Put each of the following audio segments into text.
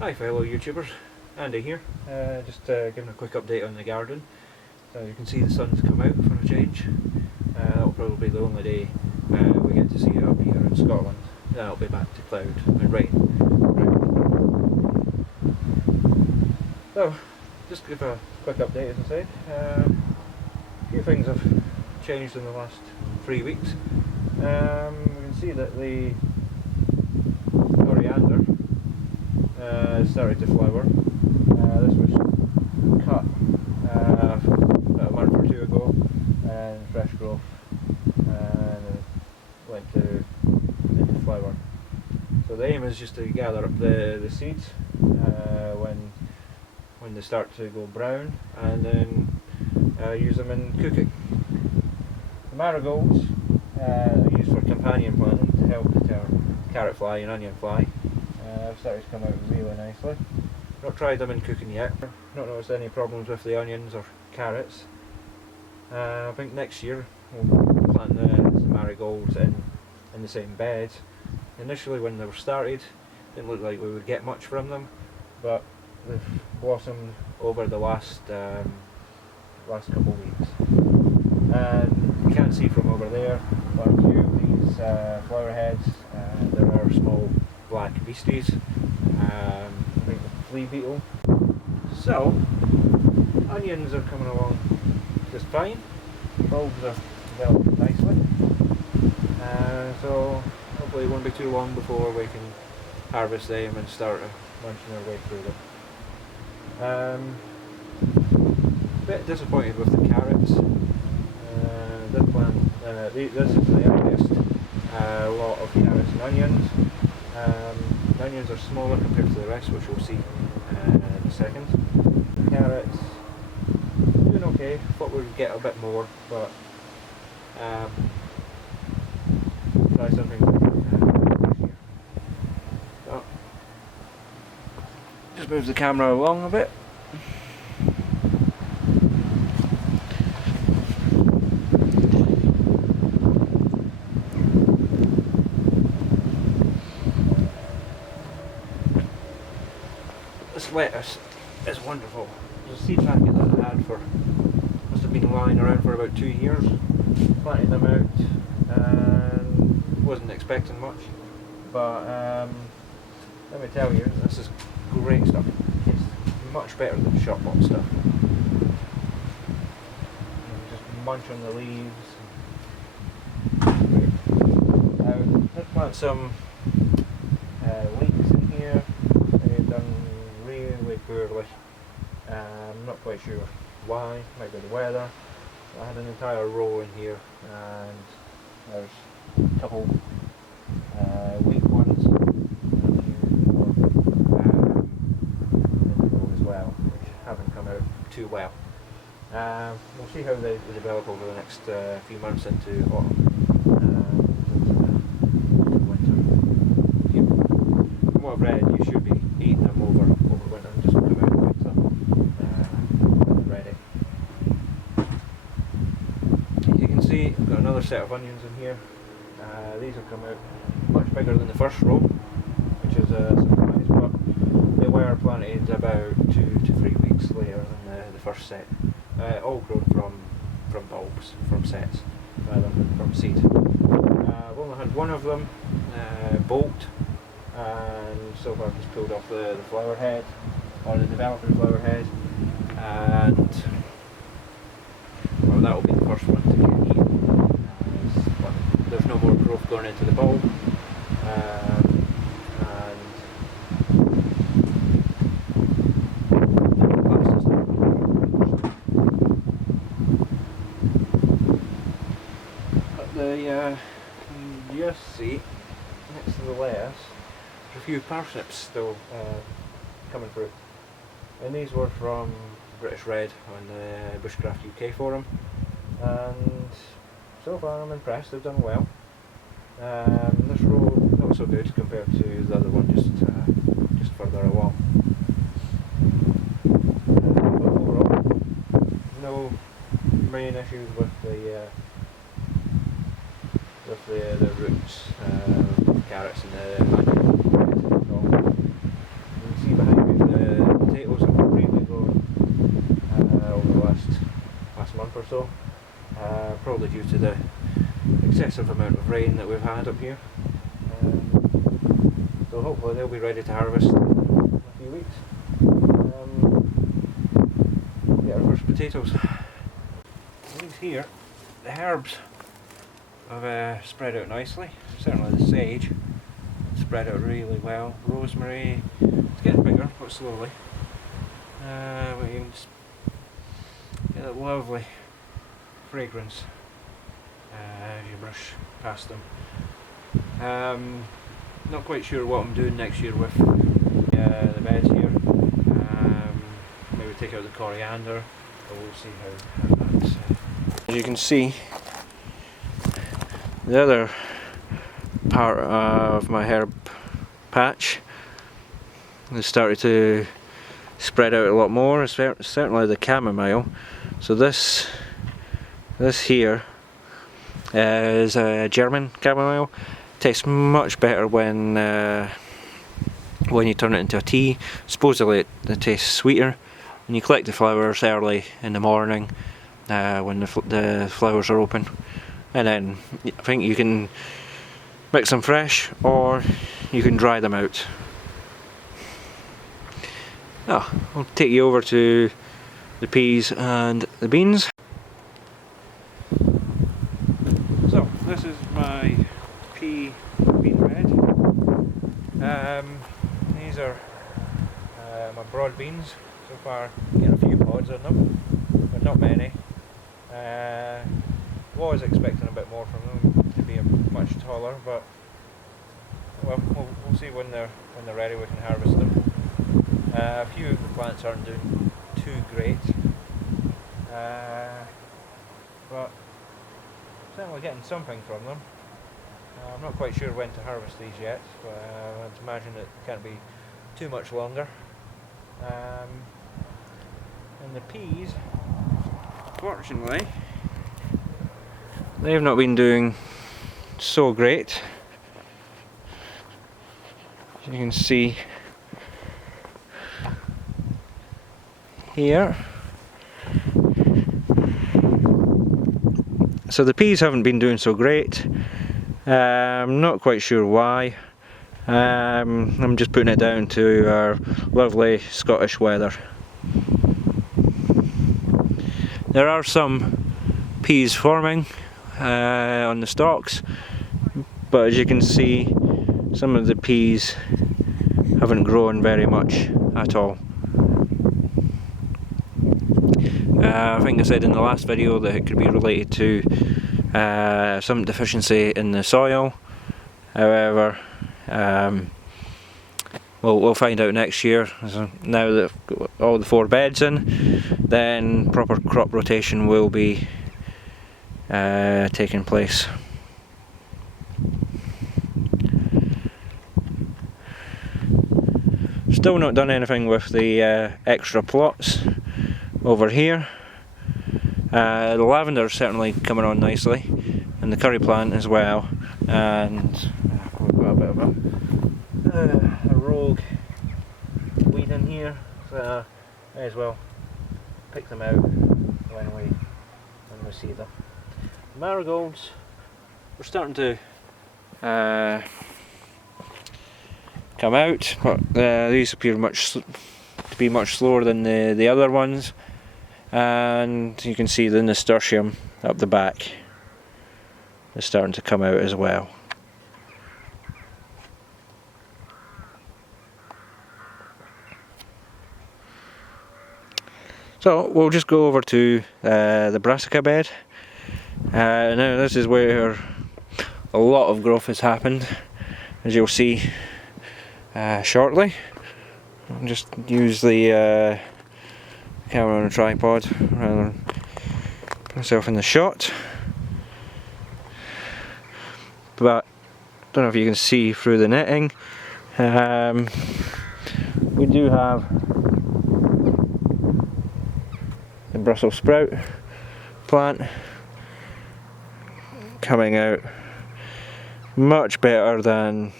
Hi fellow YouTubers, Andy here, just giving a quick update on the garden. So you can see the sun's come out for a change. That'll probably be the only day we get to see it up here in Scotland. Then it'll be back to cloud and rain. So, just give a quick update as I said. A few things have changed in the last 3 weeks. We can see that the coriander started to flower. This was cut about a month or two ago, and fresh growth, and it went into flower. So the aim is just to gather up the seeds when they start to go brown, and then use them in cooking. The marigolds are used for companion planting to help deter carrot fly and onion fly. They've started to come out really nicely. Not tried them in cooking yet. Not noticed any problems with the onions or carrots. I think next year we'll plant the marigolds in the same beds. Initially when they were started, didn't look like we would get much from them, but they've blossomed over the last couple of weeks. And you can't see from over there, but a few of these flower heads, there are small black beasties, I think the flea beetle. So, onions are coming along just fine, bulbs are developing nicely, so hopefully it won't be too long before we can harvest them and start munching our way through them. A bit disappointed with the carrots. This is the earliest lot of carrots and onions. The onions are smaller compared to the rest, which we'll see in a second. The carrots, doing okay. Thought we'd get a bit more, but try something different this year. So, just move the camera along a bit. This lettuce is wonderful. There's a seed packet that I had must have been lying around for about 2 years. Planted them out and wasn't expecting much, but let me tell you, this is great stuff. It's much better than shop bought stuff. You just munch on the leaves. Let's plant some leeks in here. They've done really poorly. I'm not quite sure why, might be the weather. I had an entire row in here, and there's a couple weak ones and a few more in the row as well, which haven't come out too well. We'll see how they develop over the next few months into autumn and winter. From what I've read, you should be eating them over winter and just come out and pick some ready. You can see I've got another set of onions in here. These have come out much bigger than the first row, which is a surprise, but they were planted about 2 to 3 weeks later than the first set. All grown from bulbs, from sets, rather than from seed. I've only had one of them bolt, and so far just pulled off the flower head, or the developing flower head, and well, that will be the first one to get eaten. But there's no more growth going into the bulb, and the last is not. But the you just see next to the lettuce, there's a few parsnips still coming through, and these were from British Red on the Bushcraft UK forum, and so far I'm impressed. They've done well. This row not so good compared to the other one just further along. But overall, no main issues with the roots, carrots and the onion. So you can see behind so, probably due to the excessive amount of rain that we've had up here. So hopefully they'll be ready to harvest in a few weeks. Get our first potatoes. These here, the herbs have spread out nicely. Certainly the sage spread out really well. Rosemary, it's getting bigger but slowly. But you can just get that lovely fragrance as you brush past them. Not quite sure what I'm doing next year with the beds here. Maybe take out the coriander, but we'll see how that's. As you can see, the other part of my herb patch has started to spread out a lot more. Certainly the chamomile. So this here is a German chamomile. Tastes much better when you turn it into a tea. Supposedly it tastes sweeter. And you collect the flowers early in the morning when the flowers are open, and then I think you can mix them fresh or you can dry them out. I'll take you over to the peas and the beans. So this is my pea bean bed. These are my broad beans. So far, getting a few pods on them, but not many. Was expecting a bit more from them to be much taller, but well, we'll see when they're ready. We can harvest them. A few of the plants aren't doing too great, but certainly getting something from them. I'm not quite sure when to harvest these yet, but I'd imagine it can't be too much longer. And the peas, fortunately, they've not been doing so great. As you can see here. So the peas haven't been doing so great. I'm not quite sure why. I'm just putting it down to our lovely Scottish weather. There are some peas forming on the stalks, but as you can see, some of the peas haven't grown very much at all. I think I said in the last video that it could be related to some deficiency in the soil. However, we'll find out next year. So now that I've got all the 4 beds in, then proper crop rotation will be taking place. Still not done anything with the extra plots over here. The lavender is certainly coming on nicely, and the curry plant as well, and we've got a bit of a rogue weed in here, so may as well pick them out when we see them. Marigolds, we're starting to come out, but these appear to be much slower than the other ones, and you can see the nasturtium up the back is starting to come out as well. So we'll just go over to the brassica bed. Now this is where a lot of growth has happened, as you'll see shortly. I'll just use the camera on a tripod rather than put myself in the shot. But I don't know if you can see through the netting. We do have the Brussels sprout plant coming out much better than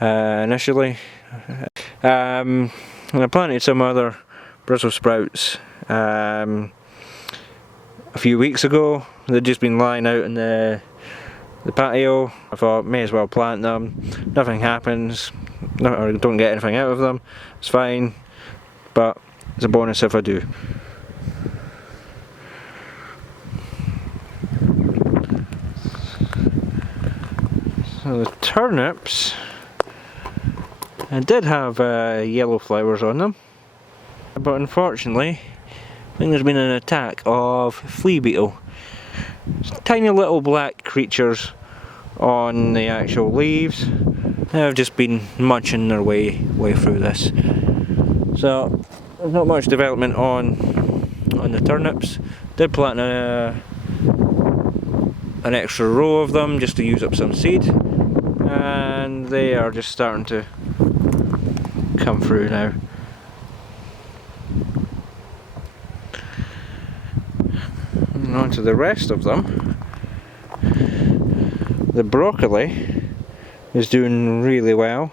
initially. And I planted some other Brussels sprouts a few weeks ago. They'd just been lying out in the patio. I thought may as well plant them. Nothing happens, or don't get anything out of them. It's fine, but it's a bonus if I do. So the turnips, I did have yellow flowers on them, but unfortunately I think there's been an attack of flea beetle. Tiny little black creatures on the actual leaves. They've just been munching their way through this. So there's not much development on the turnips. Did plant an extra row of them just to use up some seed, and they are just starting to come through now. And on to the rest of them. The broccoli is doing really well.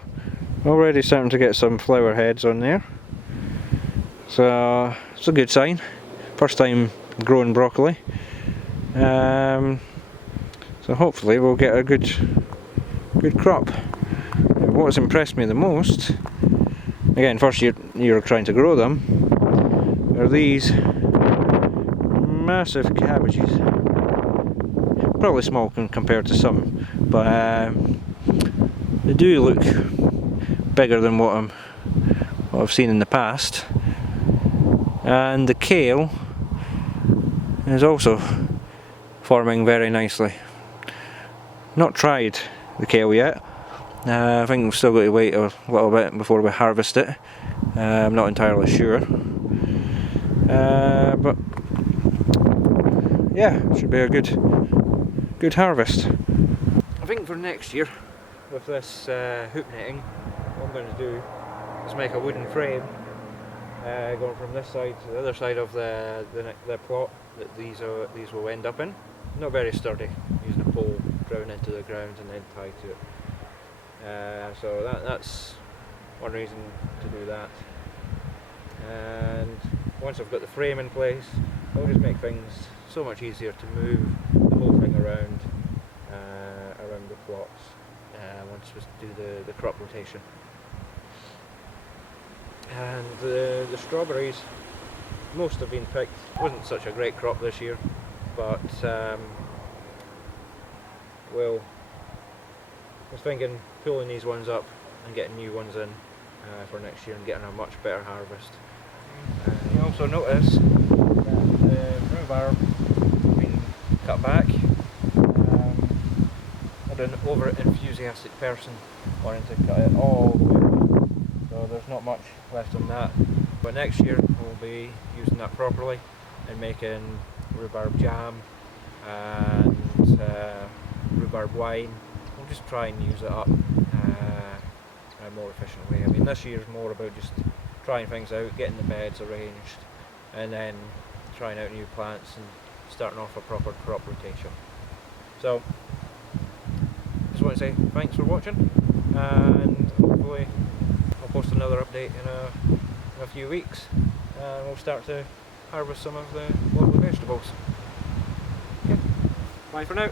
Already starting to get some flower heads on there. So it's a good sign. First time growing broccoli. So hopefully we'll get a good crop. What's impressed me the most, again, first you're trying to grow them, are these massive cabbages. Probably small compared to some, but they do look bigger than what I've seen in the past. And the kale is also forming very nicely. Not tried the kale yet. I think we've still got to wait a little bit before we harvest it. I'm not entirely sure. But yeah, should be a good harvest. I think for next year, with this hoop netting, what I'm going to do is make a wooden frame going from this side to the other side of the plot that these will end up in. Not very sturdy, using a pole driven into the ground and then tied to it. So that's one reason to do that. And once I've got the frame in place, it'll just make things so much easier to move the whole thing around the plots once we do the crop rotation. And the strawberries, most have been picked. It wasn't such a great crop this year, but well, I was thinking pulling these ones up and getting new ones in for next year and getting a much better harvest. You also notice that the rhubarb has been cut back. I'm an over enthusiastic person wanting to cut it all the way back, so there's not much left on that. But next year we'll be using that properly and making rhubarb jam and rhubarb wine. We'll just try and use it up in a more efficient way. I mean, this year is more about just trying things out, getting the beds arranged, and then trying out new plants and starting off a proper crop rotation. So, just want to say thanks for watching, and hopefully I'll post another update in a few weeks, and we'll start to harvest some of the lovely vegetables. Okay, bye for now.